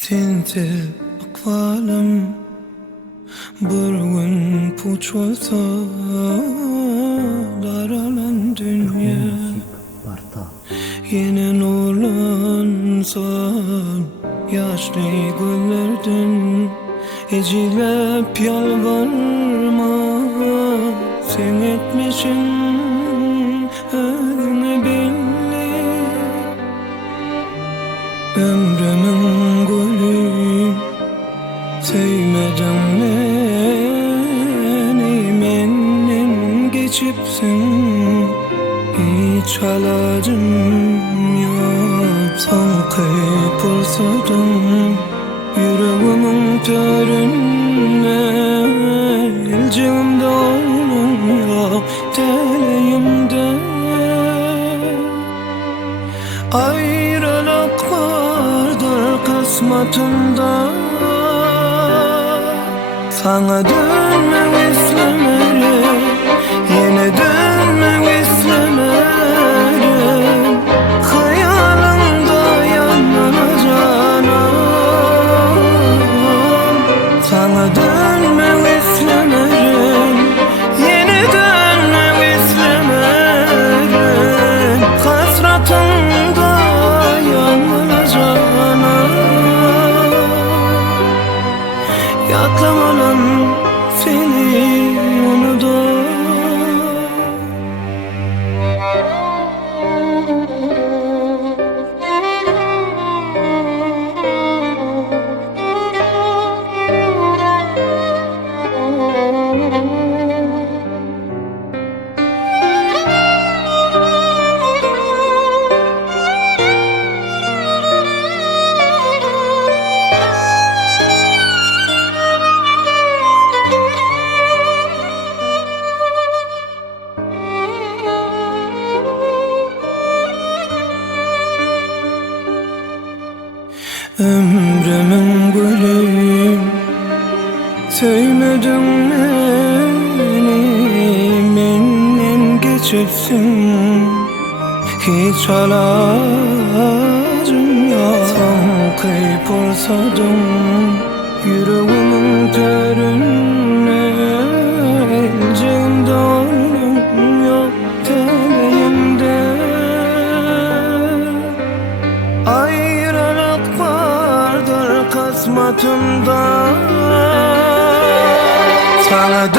Sensiz akvalim bir gün puç olsa daralan dünya yine nurlansa yaşlı güllerden ecilep yalvarma sen etmişsin özüne belli ömrümün gülü sevmedin beni menden geçipsin hiç halacım yok sana kayıpırsadım yüreğimin töründe elcimde oyunum yok teleğimde ayrılık vardır kısmetinde sana dönmek istemerim yine dönmek istemerim hayalımda yanılacağım sana dönmek istemerim yine dönmek istemerim hasratımda yanılacağım yatlamadan seni unutur ömrümün gülü sevmedin beni menden geçipsin hiç halacım yok son kayıpırsadım yüreğimin töründe elcimde oyunum yok teleğimde ayrılık vardır kısmetinde sana